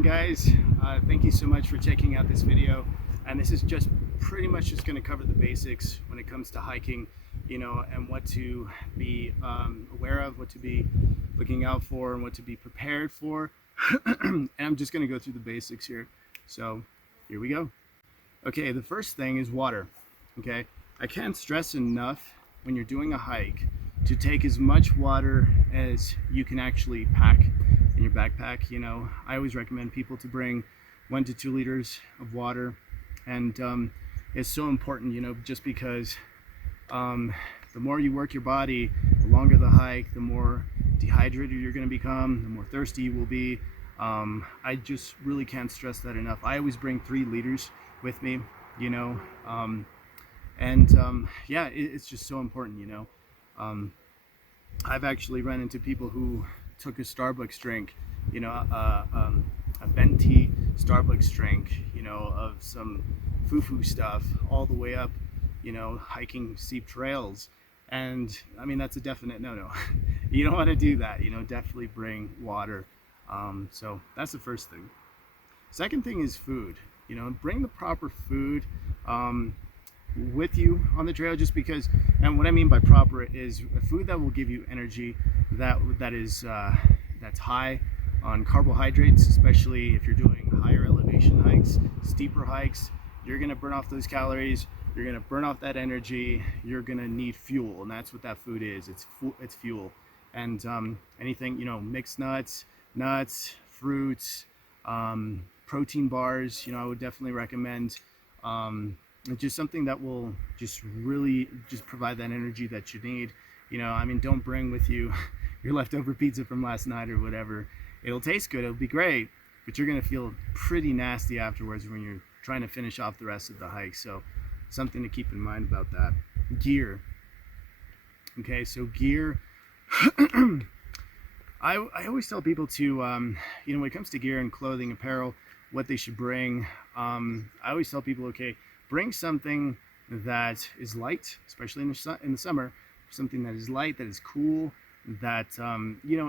on, guys? Thank you so much for checking out this video. And this is just pretty much just going to cover the basics when it comes to hiking, and what to be aware of, what to be looking out for, and what to be prepared for. And I'm just going to go through the basics here. So here we go. Okay, the first thing is water. Okay, I can't stress enough when you're doing a hike to take as much water as you can actually pack in your backpack. I always recommend people to bring 1 to 2 liters of water, and it's so important, just because the more you work your body, the longer the hike, the more dehydrated you're going to become, the more thirsty you will be. I just really can't stress that enough. I always bring 3 liters with me, yeah, it's just so important. I've actually run into people who took a Starbucks drink, a venti Starbucks drink, of some foo-foo stuff all the way up, hiking steep trails. And I mean, that's a definite no-no. You don't want to do that. Definitely bring water. So that's the first thing. Second thing is food. Bring the proper food with you on the trail, just because, and what I mean by proper is food that will give you energy, that's high on carbohydrates, especially if you're doing higher elevation hikes, steeper hikes. You're going to burn off those calories, you're going to burn off that energy, you're going to need fuel, and that's what that food is. It's fuel. And anything, mixed nuts, fruits, protein bars, I would definitely recommend just something that will just really just provide that energy that you need. Don't bring with you your leftover pizza from last night or whatever. It'll taste good, it'll be great, but you're gonna feel pretty nasty afterwards when you're trying to finish off the rest of the hike. So something to keep in mind about that. Gear. Okay, so gear. I always tell people to, when it comes to gear and clothing, apparel, what they should bring. I always tell people, okay, bring something that is light, especially in the summer, something that is light, that is cool, that,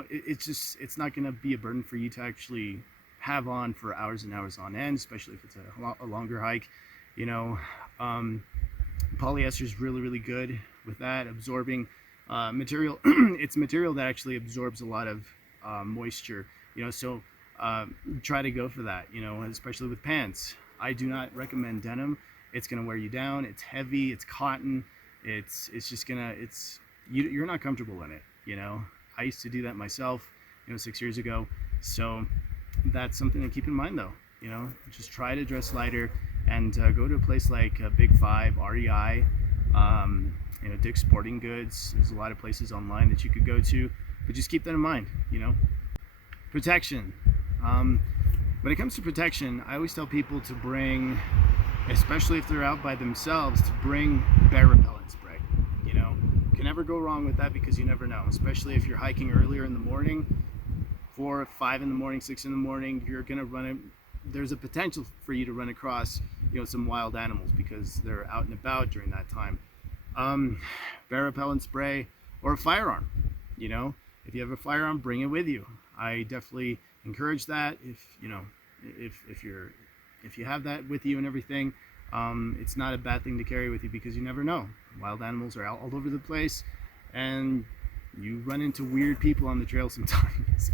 it's not going to be a burden for you to actually have on for hours and hours on end, especially if it's a longer hike. Polyester is really, really good with that, absorbing material. It's material that actually absorbs a lot of moisture, so try to go for that, especially with pants. I do not recommend denim. It's going to wear you down. It's heavy, it's cotton, it's just gonna, you're not comfortable in it. I used to do that myself, 6 years ago. So that's something to keep in mind, though. Just try to dress lighter, and go to a place like Big 5, REI, Dick's Sporting Goods. There's a lot of places online that you could go to, but just keep that in mind. Protection. When it comes to protection, I always tell people to bring, especially if they're out by themselves, to bring bear repellent spray. You can never go wrong with that, because you never know, especially if you're hiking earlier in the morning, 4, 5 in the morning, 6 in the morning, you're gonna there's a potential for you to run across, some wild animals, because they're out and about during that time. Bear repellent spray, or a firearm. If you have a firearm, bring it with you. I definitely encourage that. If you have that with you and everything, it's not a bad thing to carry with you, because you never know. Wild animals are all over the place, and you run into weird people on the trail sometimes.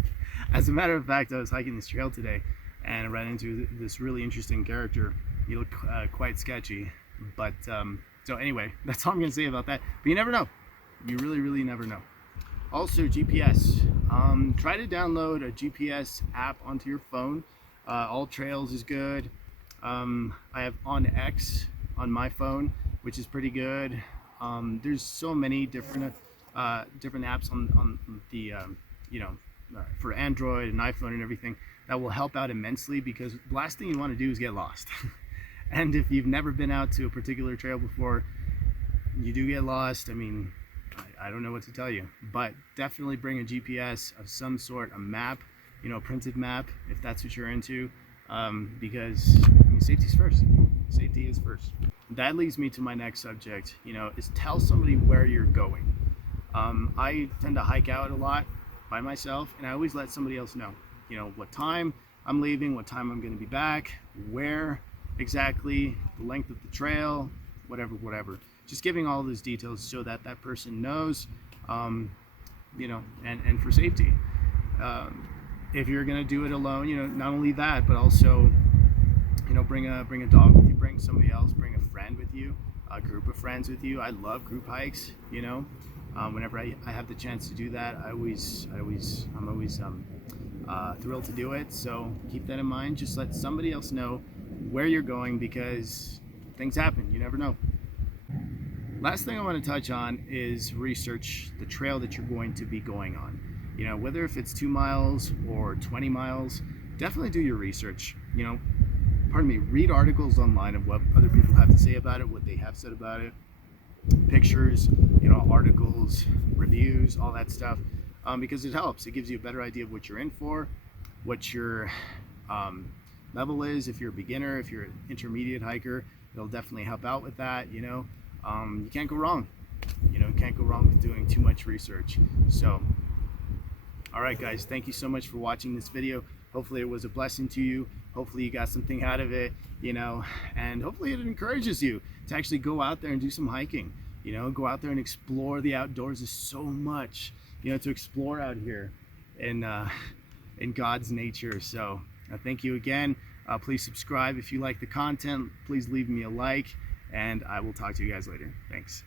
As a matter of fact, I was hiking this trail today, and I ran into this really interesting character. He looked quite sketchy, but so anyway, that's all I'm going to say about that. But you never know. You really, really never know. Also, GPS. Try to download a GPS app onto your phone. All Trails is good. I have OnX on my phone, which is pretty good. There's so many different apps on the for Android and iPhone and everything that will help out immensely, because the last thing you want to do is get lost. And if you've never been out to a particular trail before, you do get lost. I mean, I don't know what to tell you, but definitely bring a GPS of some sort, a map, printed map, if that's what you're into, because safety's first. Safety is first. That leads me to my next subject, is tell somebody where you're going. I tend to hike out a lot by myself, and I always let somebody else know, what time I'm leaving, what time I'm going to be back, where exactly, the length of the trail, whatever. Just giving all those details so that that person knows, you know, and for safety. If you're going to do it alone, you know, not only that, but also, you know, bring a dog with you, bring somebody else, bring a friend with you, a group of friends with you. I love group hikes, you know. Whenever I have the chance to do that, I'm always thrilled to do it. So keep that in mind. Just let somebody else know where you're going, because things happen. You never know. Last thing I want to touch on is research the trail that you're going to be going on. You know, whether if it's 2 miles or 20 miles, definitely do your research. You know, read articles online of what other people have to say about it, what they have said about it, pictures, you know, articles, reviews, all that stuff, because it helps. It gives you a better idea of what you're in for, what your level is. If you're a beginner, if you're an intermediate hiker, it'll definitely help out with that. You know, you can't go wrong. You know, you can't go wrong with doing too much research. So, all right, guys, thank you so much for watching this video. Hopefully it was a blessing to you. Hopefully you got something out of it, you know, and hopefully it encourages you to actually go out there and do some hiking. You know, go out there and explore the outdoors. There's so much, you know, to explore out here in God's nature. So thank you again. Please subscribe if you like the content. Please leave me a like, and I will talk to you guys later. Thanks.